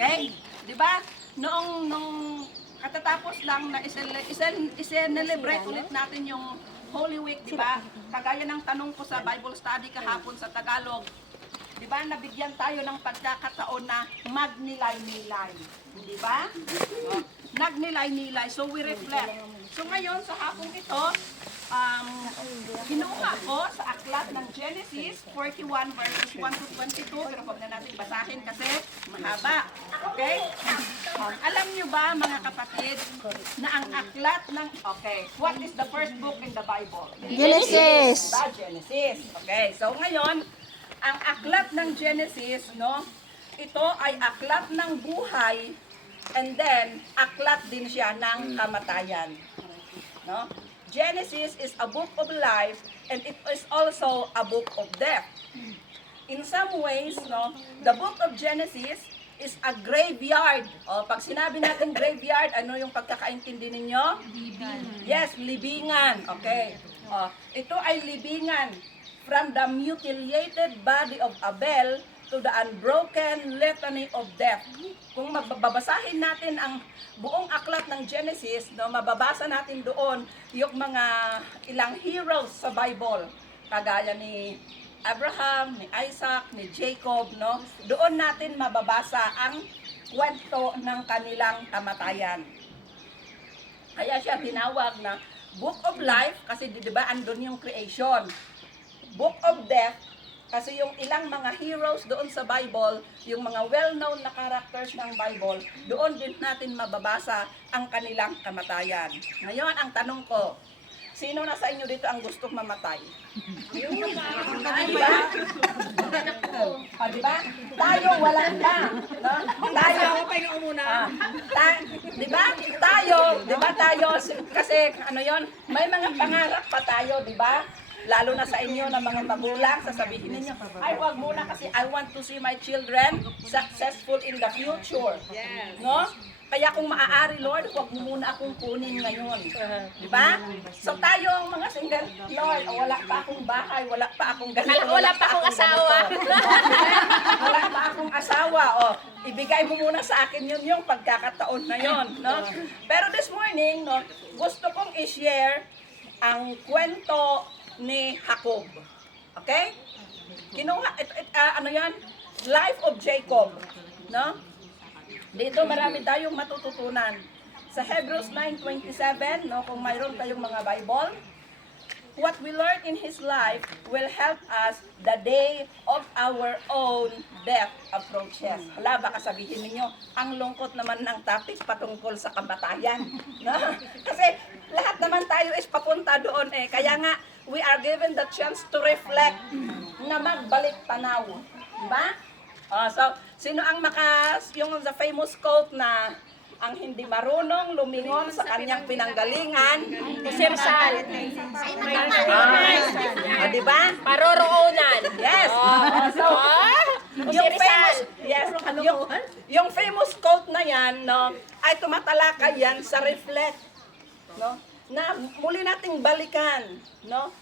Okay? Di ba? Nung katatapos lang na i-celebrate ulit natin yung Holy Week, di ba? Kagaya ng tanong ko sa Bible study kahapon sa Tagalog, di ba? Nabigyan tayo ng pagkakataon na magnilay-nilay. Di ba? Nagnilay-nilay. So we reflect. So ngayon, sa hapong ito, kinuha ko sa aklat ng Genesis 41 verses 1 to 22, pero huwag na natin basahin kasi mahaba. Okay? Alam nyo ba, mga kapatid, na ang aklat ng... Okay, what is the first book in the Bible? Genesis. Genesis. Okay, so ngayon, ang aklat ng Genesis, no, ito ay aklat ng buhay, and then, aklat din siya ng kamatayan. No? Genesis is a book of life, and it is also a book of death. In some ways, no, the book of Genesis is a graveyard. O, pag sinabi natin graveyard, ano yung pagkakaintindi ninyo? Libingan. Yes, libingan. Okay. O, ito ay libingan from the mutilated body of Abel to the unbroken litany of death. Kung mababasahin natin ang buong aklat ng Genesis, no, mababasa natin doon yung mga ilang heroes sa Bible, kagaya ni Abraham, ni Isaac, ni Jacob, no? Doon natin mababasa ang kwento ng kanilang kamatayan. Kaya siya tinawag na Book of Life kasi 'di ba andun yung creation. Book of Death kasi yung ilang mga heroes doon sa Bible, yung mga well-known na characters ng Bible, doon din natin mababasa ang kanilang kamatayan. Ngayon, ang tanong ko, sino na sa inyo dito ang gustong mamatay? Diba? Diba? Tayo, walang ka. No? Tayo, diba? Tayo, kasi ano yon, may mga pangarap pa tayo, diba? Lalo na sa inyo na mga magulang, sasabihin ninyo, ay wag muna kasi I want to see my children successful in the future. No? Kaya kung maaari, Lord, wag mo muna akong kunin ngayon. Di ba? So tayo ang mga single, Lord, wala pa akong bahay, wala pa akong ganito, Wala pa akong asawa. wala pa akong asawa. O, ibigay mo muna sa akin yun yung pagkakataon na yun. No? Pero this morning, no, gusto kong i-share ang kwento ni Jacob. Okay? Kinuha, ano yan? Life of Jacob. No? Dito marami tayong matututunan. Sa Hebrews 9:27, no, kung mayroon kayong mga Bible, what we learn in his life will help us the day of our own death approaches. Hala, baka sabihin ninyo, ang lungkot naman ng topic patungkol sa kamatayan. No? Kasi lahat naman tayo is papunta doon eh. Kaya nga, we are given the chance to reflect na magbalik tanaw. Diba? So, sino ang yung the famous quote na ang hindi marunong lumingon sa kanyang pinanggalingan, Si Rizal. diba? Paroroonan. Yes. So, Si Rizal. yung famous quote na yan, no, ay tumatalakay yan sa reflect, no, na muli nating balikan, no.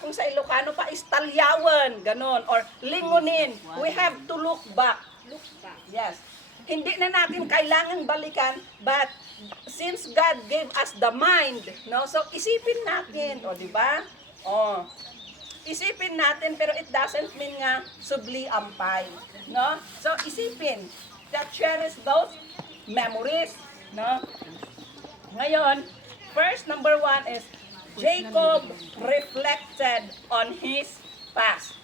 Kung sa Ilocano pa is talyawan, ganon, or lingunin. We have to look back. Look back. Yes. Hindi na natin kailangan balikan, but since God gave us the mind, no, so isipin natin, o di ba? Oh. Isipin natin, pero it doesn't mean nga subli ampay, no? So isipin, that cherish those memories, no? Ngayon, first, number 1 is Jacob reflected on his past.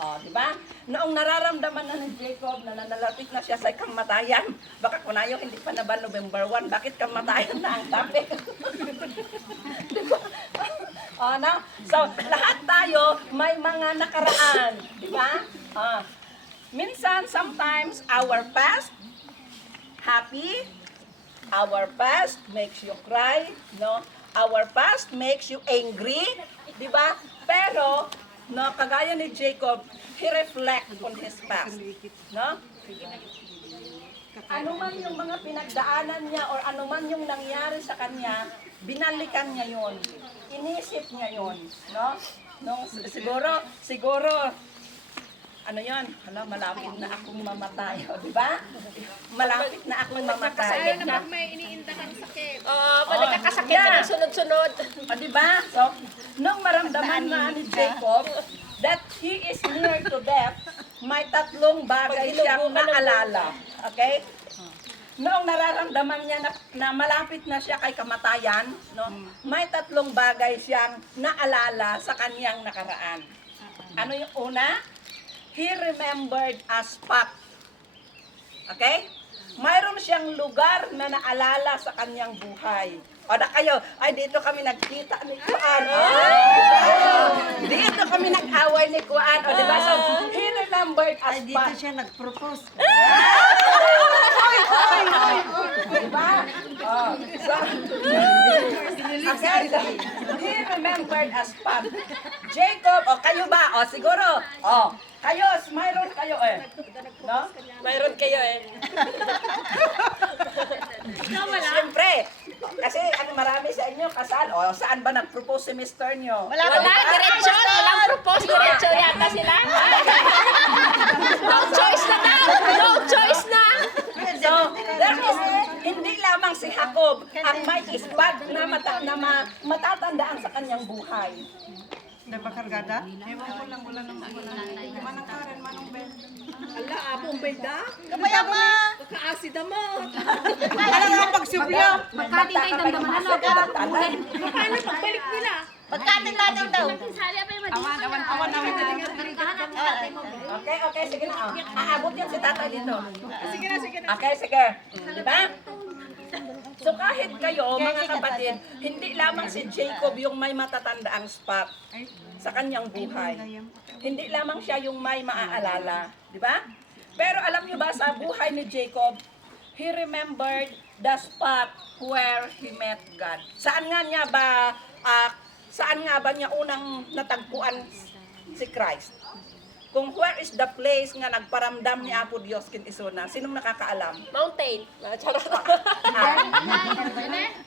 Oh, di ba? Noong nararamdaman na ni Jacob na nanalapit na siya sa kamatayan, baka kunayo hindi pa na ba November 1, bakit kamatayan na ang topic? Diba? Oh, no? So, lahat tayo may mga nakaraan, di ba? Minsan, sometimes, our past, happy, our past makes you cry, no? Our past makes you angry, di ba? Pero, no, kagaya ni Jacob, he reflect on his past, no? Ano man yung mga pinagdaanan niya or ano man yung nangyari sa kanya, binalikan niya yon, inisip niya yon, no? Siguro ano yon? Hala, malapit na akong mamatay. O, di ba? Malapit na akong mamatay. Pag may iniinda kang sakit. Pag nagkakasakit ka ng sunod-sunod. O, di ba? So, nung maramdaman na ni Jacob that he is near to death, may tatlong bagay siyang naalala. Okay? Noong nararamdaman niya na malapit na siya kay kamatayan, no, may tatlong bagay siyang naalala sa kanyang nakaraan. Ano yung una? He remembered a spot. Okay? Mayroon siyang lugar na naalala sa kanyang buhay. O na kayo, ay dito kami nagkita ni Kuan. Dito kami nag-away ni Kuan. O diba? So, he remembered a Ay, dito spot. siya nag-propose. Diba? Oh, so, okay, so, he remembered a spot. Jacob, o kayo ba? O siguro, kayo, mayroon kayo eh. No? Mayroon kayo eh. Siyempre, kasi ano marami sa inyo kasal, o saan ba nag-propose si Mr. nyo? Wala, diretsyon. Walang propose, diretso yata sila. No choice na daw. No choice na. So, there is, hindi lamang si Jacob ang may ispat na, matatandaan sa kanyang buhay. Napakargada? Ala, abong belda. Kamaya ma! Kakaasida mo. Alam nga pagsubyo! Makati tayo damdaman na Paano pagbalik nila? Pagkatin natin daw! Okay, sige na. Aabot yan si tatay dito. Sige na, sige na. Okay, sige. Diba? So kahit kayo, mga kapatid, hindi lamang si Jacob yung may matatandaang spot sa kanyang buhay. Hindi lamang siya yung may maaalala. Diba? Pero alam niyo ba sa buhay ni Jacob, he remembered the spot where he met God. Saan nga niya unang natagpuan si Christ? Kung where is the place nga nagparamdam ni Apo Dios kin isuna, sinong nakakaalam? Mountain. Charot.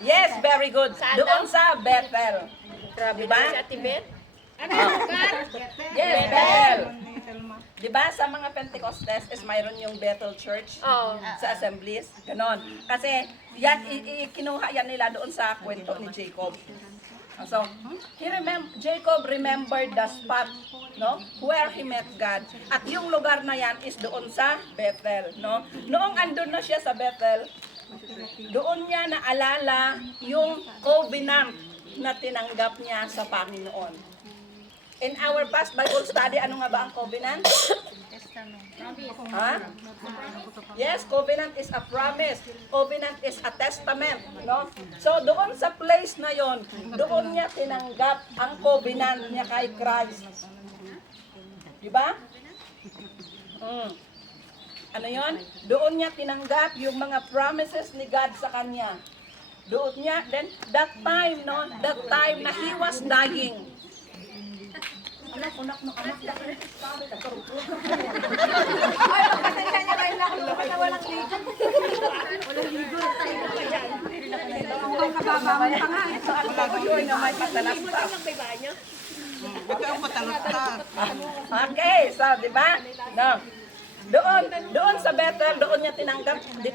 Yes, very good. Saan Doon sa Bethel. Diba? Sa Tibet. Ano yung lugar? Yes, Bethel. Diba sa mga Pentecostes is mayroon yung Bethel Church Oo. sa assemblies? Ganon. Kasi yan, kinuha yan nila doon sa kwento ni Jacob. So, Jacob remembered the spot, no, where he met God. At yung lugar na yan is doon sa Bethel, no. Noong andun na siya sa Bethel, doon niya naalala yung covenant na tinanggap niya sa Panginoon. In our past Bible study, ano nga ba ang covenant? Ha? Yes, covenant is a promise. Covenant is a testament, no? So doon sa place na yon, doon niya tinanggap ang covenant niya kay Christ. Di ba? Ano yon? Doon niya tinanggap yung mga promises ni God sa kanya. Doon niya, then that time, no? That time na he was dying. Okay, so di ba? No. Doon sa Bethel, doon niya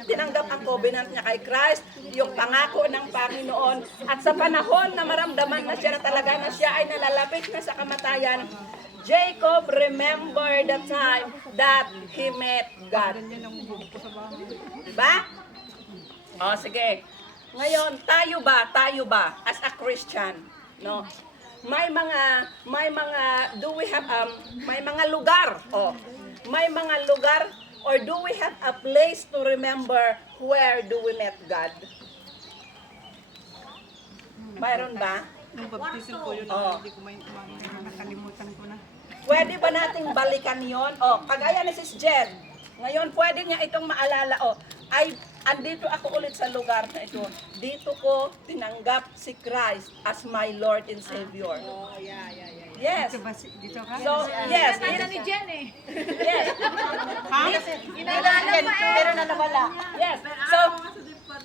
tinanggap ang covenant niya kay Christ, yung pangako ng Panginoon. At sa panahon na maramdaman na siya na talaga na siya ay nalalapit na sa kamatayan, Jacob remembered the time that he met God. Diba? O, sige. Ngayon, tayo ba, as a Christian, no? May mga lugar, or do we have a place to remember where do we met God? Mayroon ba? Nung baptism ko yun, Oo. hindi ko nakalimutan ko na. Pwede ba nating balikan yon? O, kagaya ni Sis Jen, ngayon pwede niya itong maalala, ay, andito ako ulit sa lugar na ito. Dito ko tinanggap si Christ as my Lord and Savior. Yes. Dito ba, dito ka? So, yes. Ni Jen eh. Yes. Pero nawala. Yes.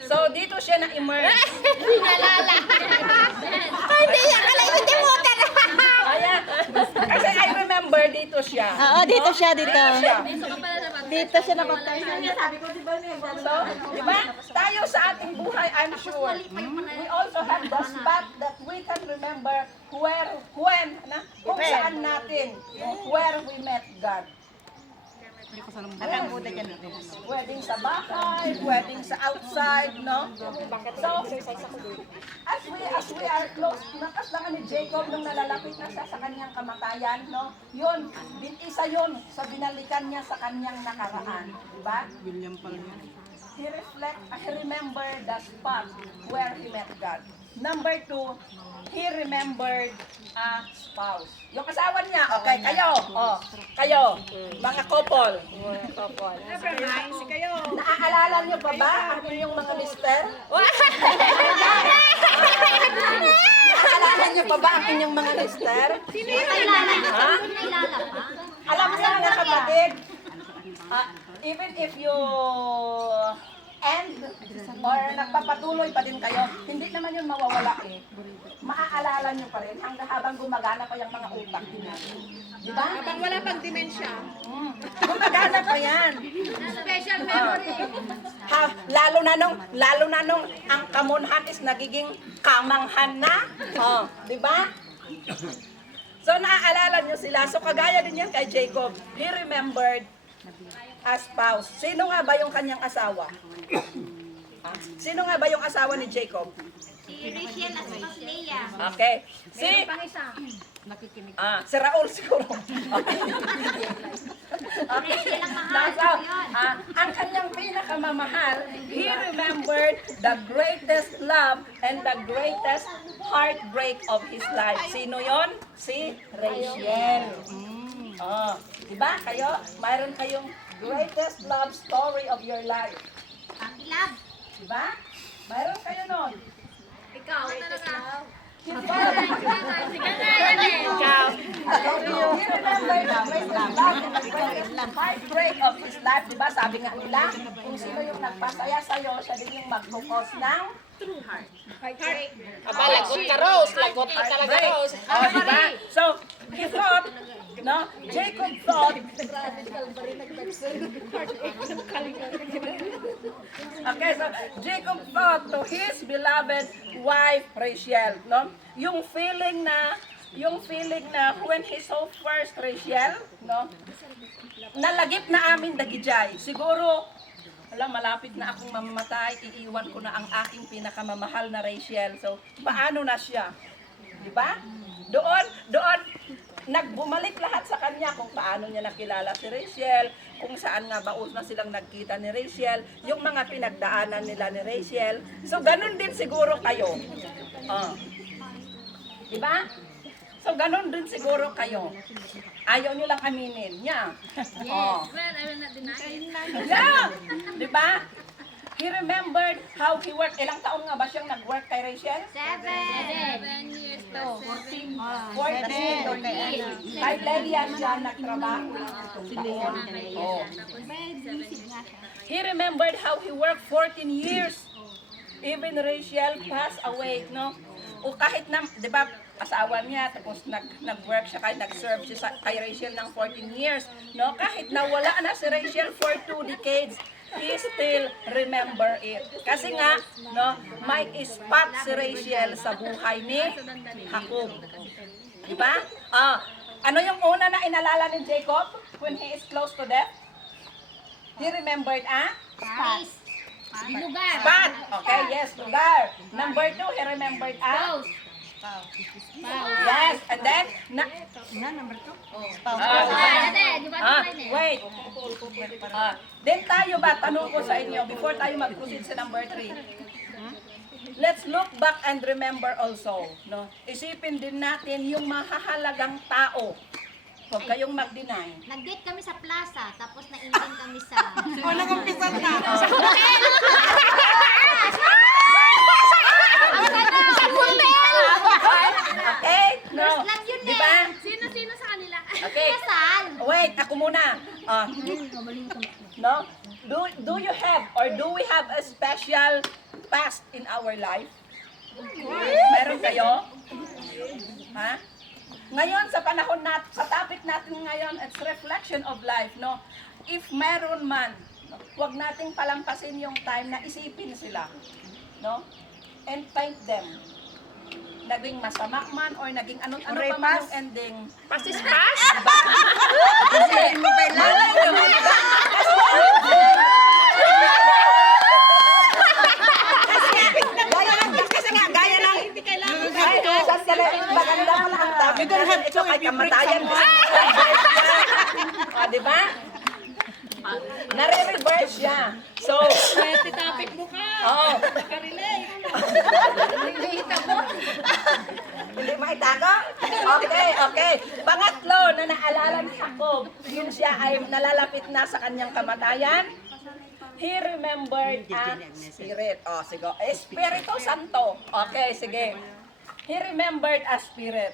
So dito siya na-immerse. Pinalala. Hindi yan. Hindi mo ka na. Ayan. Kasi I remember Remember, dito siya. Oo, dito siya, dito. Siya. Dito siya napapay. So, di ba? Tayo sa ating buhay, I'm sure, we also have the spot that we can remember kung saan natin, where we met God. Pwedeng sa bahay, pwedeng sa outside, no? So, as we are close, nakas lang ni Jacob nung nalalapit na siya sa kanyang kamatayan, no? Yun, isa yun sa binalikan niya sa kanyang nakaraan. Diba? William pala yan. He remembered the spot where he met God. Number 2, he remembered a spouse. Yung asawa niya, okay, kayo, mga couple. Nevermind, si kayo. Naaalala niyo pa ba ang inyong mga mister? Naaalala niyo pa ba ang inyong mga mister? Ha? Alam mo mga kapatid, even if you end or nagpapatuloy pa din kayo, hindi naman yun mawawala eh. Maaalala nyo pa rin hanggang habang gumagana pa yung mga utak niyo. Di ba? Habang wala pang demensya. Gumagana pa yan. Special memory. Lalo na nung ang kamunhan is nagiging kamanghan na. Oh, di ba? So naaalala nyo sila. So kagaya din yan kay Jacob. He remembered a spouse. Sino nga ba yung kanyang asawa? Sino nga ba yung asawa ni Jacob? Si Rachel at saka si Leah. Okay. Pang isa. Si Raul siguro. Okay. Rachel ang mahal. Nasa, ang kanyang pinakamamahal, he remembered the greatest love and the greatest heartbreak of his life. Sino yon? Si Rachel. Diba kayo? Mayroon kayong greatest love story of your life. Ang love. Diba? Mayroon kayo nun. Ikaw. He remembered the greatest love and the greatest heartbreak of his life. Diba? Sabi nga nila, kung sino yung nagpasaya sa'yo, siya din yung mag-focus ng Aba, lagot ka, Rose. Lagot ka talaga, Rose. diba? So, he thought, no? Jacob thought, okay, so Jacob thought to his beloved wife, Rachel, no? Yung feeling na when he saw first Rachel, no? Nalagip na amin dagijay. Siguro, malapit na akong mamamatay, iiwan ko na ang aking pinakamamahal na Rachel. So, paano na siya? Di ba? Doon, nagbumalik lahat sa kanya kung paano niya nakilala si Rachel, kung saan nga ba na silang nagkita ni Rachel, yung mga pinagdaanan nila ni Rachel. So, ganun din siguro kayo. Di ba? So, ganun din siguro kayo. Ayaw nyo lang aminin. Yeah. Well, I will not deny it. Yeah! Di ba? He remembered how he worked. Ilang taon nga ba siyang nag-work kay Rachel? 7 years to 14. 14. Kay Lelia siya nagtrabaho. Oh. He remembered how he worked 14 years. Even Rachel passed away, no? O kahit na, di ba, asawa niya, tapos nag-work siya, nag-serve siya kay Rachel ng 14 years, no? Kahit nawala na si Rachel for 2 decades, he still remember it. Kasi nga, no, may spot si Rachel sa buhay ni Jacob. Di ba? Ano yung una na inalala ni Jacob when he is close to death? He remembered Lugar. spot. Okay, yes, lugar. Number 2, he remembered yes, and then, Number 2? wait. Then tayo ba, tanong ko sa inyo, before tayo mag-proceed sa number 3. Let's look back and remember also, no? Isipin din natin yung mahahalagang tao. Huwag kayong mag-deny. Nag-date kami sa plaza, tapos na-inting kami sa... Nag-umpisa na. Okay? No. First lang yun Di ba? Sino sa kanila? Okay. Kasal. Wait, ako muna. No? Do you have or do we have a special past in our life? Meron kayo? Ha? Ngayon, sa panahon sa topic natin ngayon, it's reflection of life, no? If meron man, no, huwag nating palampasin yung time na isipin sila, no? And thank them. Naging masama man or naging ano pa man yung ending. Pass is pass. Kasi mo pa ilan. Gaya ng hindi kailangan. Sandali, maganda mo lang ang topic. Ito kay kamatayan. O, di ba? Nare-reverse siya. So, Topic mo ka. oh, Nakarelate. hindi maitago? Okay. Pangatlo na naalala ni Jacob, yun siya ay nalalapit na sa kanyang kamatayan. He remembered a spirit. Oh, sige. Espiritu Santo. Okay, sige. He remembered a spirit.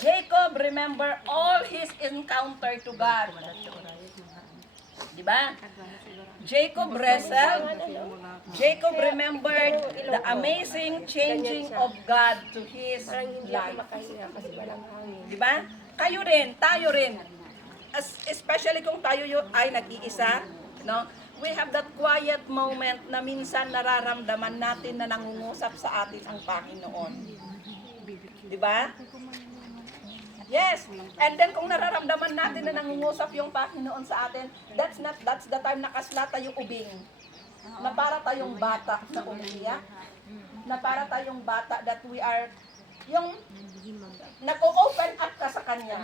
Jacob remembered all his encounter to God. Diba? Jacob wrestled. Jacob remembered the amazing changing of God to his life. Diba? Kayo rin, tayo rin. Especially kung tayo ay nag-iisa, no? We have that quiet moment na minsan nararamdaman natin na nangungusap sa atin ang Panginoon. Diba? Yes. And then kung nararamdaman natin na nangungusap yung Panginoon sa atin, that's the time nakasla tayong ubing. Na para tayong bata sa umiiyak. Na para tayong bata that we are yung nag-open up ka sa Kanya.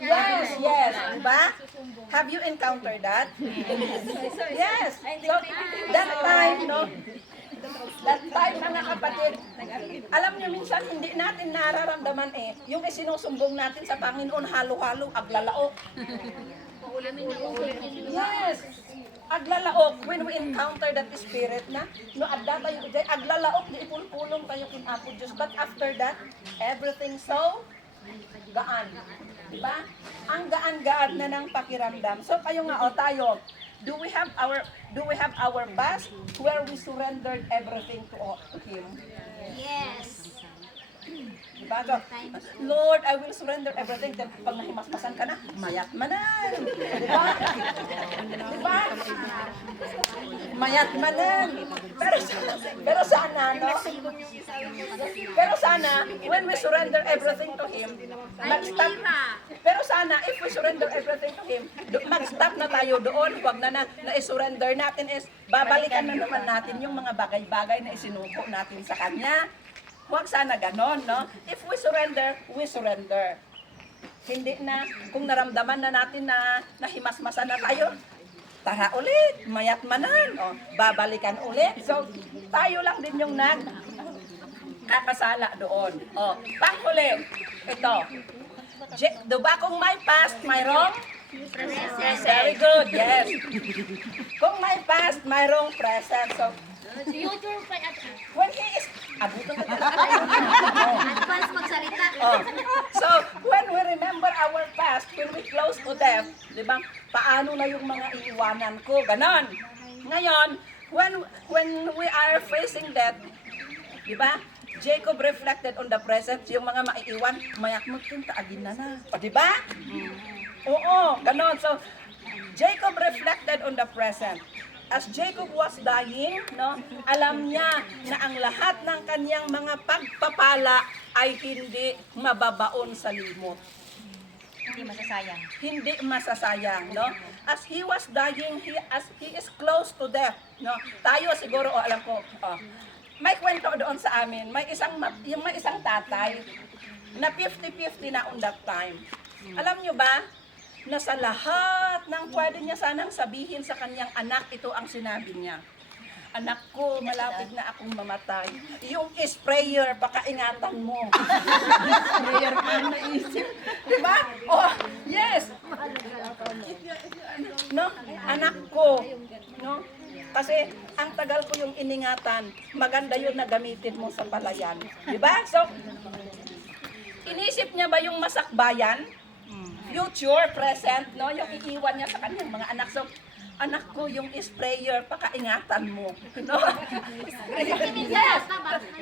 Yes. Diba? Have you encountered that? Yes. So, that time, no? That time, mga kapatid, alam niyo minsan hindi natin nararamdaman yung isinusumbong natin sa Panginoon, halo-halo, aglalaok. Yes. Aglalaok, when we encounter that spirit na, no, adda tayo, aglalaok, di ipulpulong tayo kin Apo Diyos. But after that, everything so gaan. Diba? Ang gaan-gaan na ng pakiramdam. So kayo nga, tayo, do we have our past where we surrendered everything to Him? Yes. Diba? So, Lord, I will surrender everything. Then pag nahimasmasan ka na, mayat manan. Diba? Diba? Mayat manan. Pero sana, no? Pero sana, when we surrender everything to Him, mag-stop. Pero sana, if we surrender everything to Him, mag-stop na tayo doon. Huwag na i-surrender natin is, babalikan na naman natin yung mga bagay-bagay na isinuko natin sa Kanya. Huwag sana ganon, no? If we surrender, we surrender. Hindi na, kung naramdaman na natin na nahimasmasan na tayo, tara ulit, mayat manan, babalikan ulit. So, tayo lang din yung kakasala doon. Panghuli, ito. Diba kung may past, mayroong? Very good, yes. Kung may past, mayroong present. So, Future pa when he is abutan ka advance magsalita. So, when we remember our past, when we close to death, di ba, paano na yung mga iiwanan ko? Ganon. Ngayon, when we are facing death, di ba, Jacob reflected on the present, yung mga maiiwan, mayak mo kung taagin na. O, di ba? Oo, ganon. So, Jacob reflected on the present. As Jacob was dying, no, alam niya na ang lahat ng kanyang mga pagpapala ay hindi mababaon sa limot. Hindi masasayang, no? As he was dying, as he is close to death, no? Tayo siguro, alam ko, may kwento doon sa amin, may isang tatay na 50-50 na on that time. Alam niyo ba? Na sa lahat ng pwede niya sanang sabihin sa kanyang anak, ito ang sinabi niya. Anak ko, malapit na akong mamatay. Yung sprayer, pakaingatan mo. Sprayer ka naisip. Diba? Oh, yes. No? Anak ko. No? Kasi ang tagal ko yung iningatan, maganda yun na gamitin mo sa palayan. Diba? So, inisip niya ba yung masakbayan? Future, present, no? Yung iiwan niya sa kanyang mga anak. So, anak ko, yung sprayer, pakaingatan mo. No?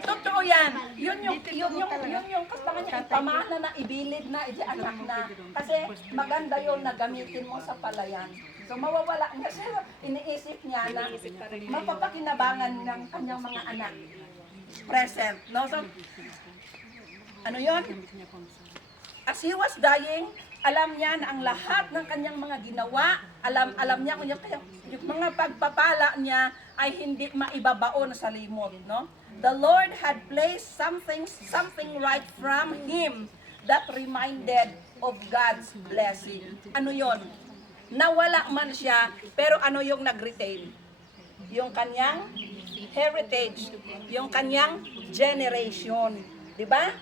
Totoo yan. Yun yung kailangan niya ipamana na, ibilid na, anak na. Kasi maganda yun na gamitin mo sa palayan. So mawawala niya siya. Iniisip niya na mapapakinabangan ng kanyang mga anak. Present. No? So, ano yun? As he was dying, alam niya na ang lahat ng kanyang mga ginawa, alam niya kung yung mga pagpapala niya ay hindi maibabaon sa limot, no? The Lord had placed something right from him that reminded of God's blessing. Ano yon? Nawala man siya, pero ano yung nag-retain? Yung kanyang heritage, yung kanyang generation, di ba?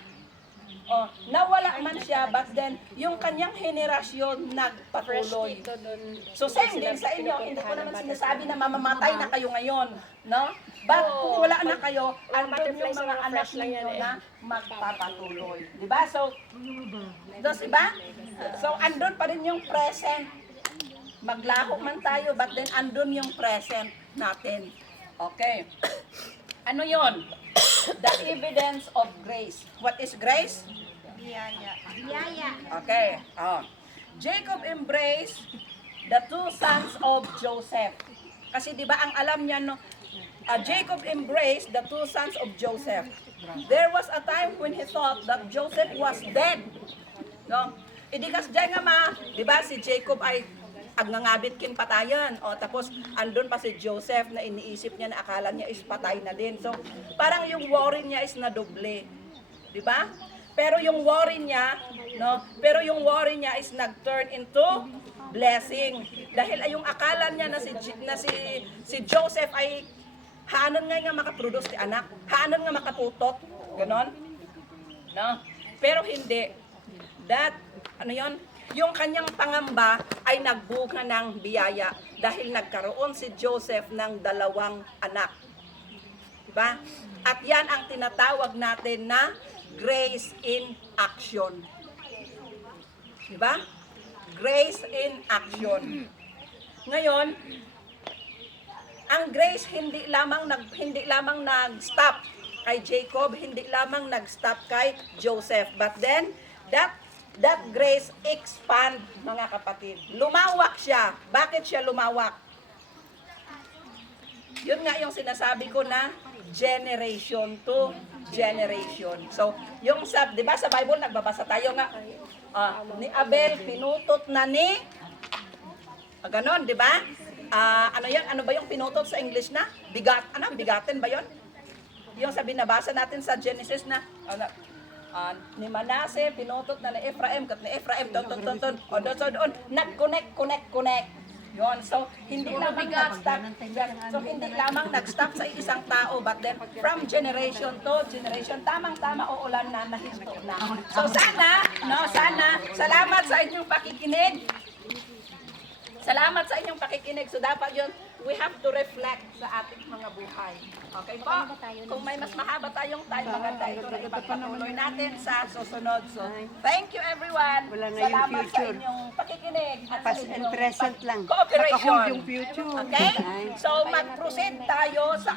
Oh, nawala man siya, but then yung kanyang henerasyon nagpatuloy. So same din sa inyo, hindi ko naman sinasabi na mamamatay na kayo ngayon, no? But kung wala na kayo, andun yung mga anak ninyo na magpapatuloy. Di ba? So, diba? So, andun pa rin yung present. Maglaho man tayo, but then andun yung present natin. Okay. Ano yon? The evidence of grace. What is grace? Biyaya. Okay. Jacob embraced the two sons of Joseph. Kasi di ba ang alam niya no, Jacob embraced the two sons of Joseph. There was a time when he thought that Joseph was dead. No? Idikas dyan nga ma, di ba si Jacob ay agnangabit kin patayan. O tapos andun pa si Joseph na iniisip niya na akala niya is patay na din. So parang yung worry niya is nadoble. Di ba? Pero yung worry niya, no? Pero yung worry niya is nag-turn into blessing. Dahil ay yung akala niya na si Joseph ay haanon nga makaproduce ti anak, haanon nga makaputok, ganon. No? Pero hindi. That ano 'yon? Yung kanyang pangamba ay nagbunga ng biyaya dahil nagkaroon si Joseph ng 2 anak. Diba? At yan ang tinatawag natin na grace in action. Diba? Grace in action. Ngayon, ang grace hindi lamang nag-stop kay Jacob, hindi lamang nag-stop kay Joseph, but then that grace expand, mga kapatid. Lumawak siya. Bakit siya lumawak? Yun nga yung sinasabi ko na generation to generation. So, yung di ba sa Bible nagbabasa tayo nga ni Abel pinutot na ni ganon, di ba? Ano ba yung pinutot sa English na? Bigaten ba 'yon? Yung sa binabasa natin sa Genesis na ni Manase pinutot na ni Ephraim, kat ni Ephraim ton doon nag-connect. Yon, so hindi lamang nag-stop. So hindi lamang nag-stop sa isang tao, but then from generation to generation, tamang-tama uulan na nahinto na. So sana, salamat sa inyong pakikinig. Salamat sa inyong pakikinig. So dapat yun, we have to reflect sa ating mga buhay. Okay po? Kung may mas mahaba tayong time, maganda ito na ipagpatuloy natin sa susunod. So, thank you everyone. Salamat sa inyong pakikinig at sa inyong present lang. cooperation. Yung future. Okay? So, mag-proceed tayo sa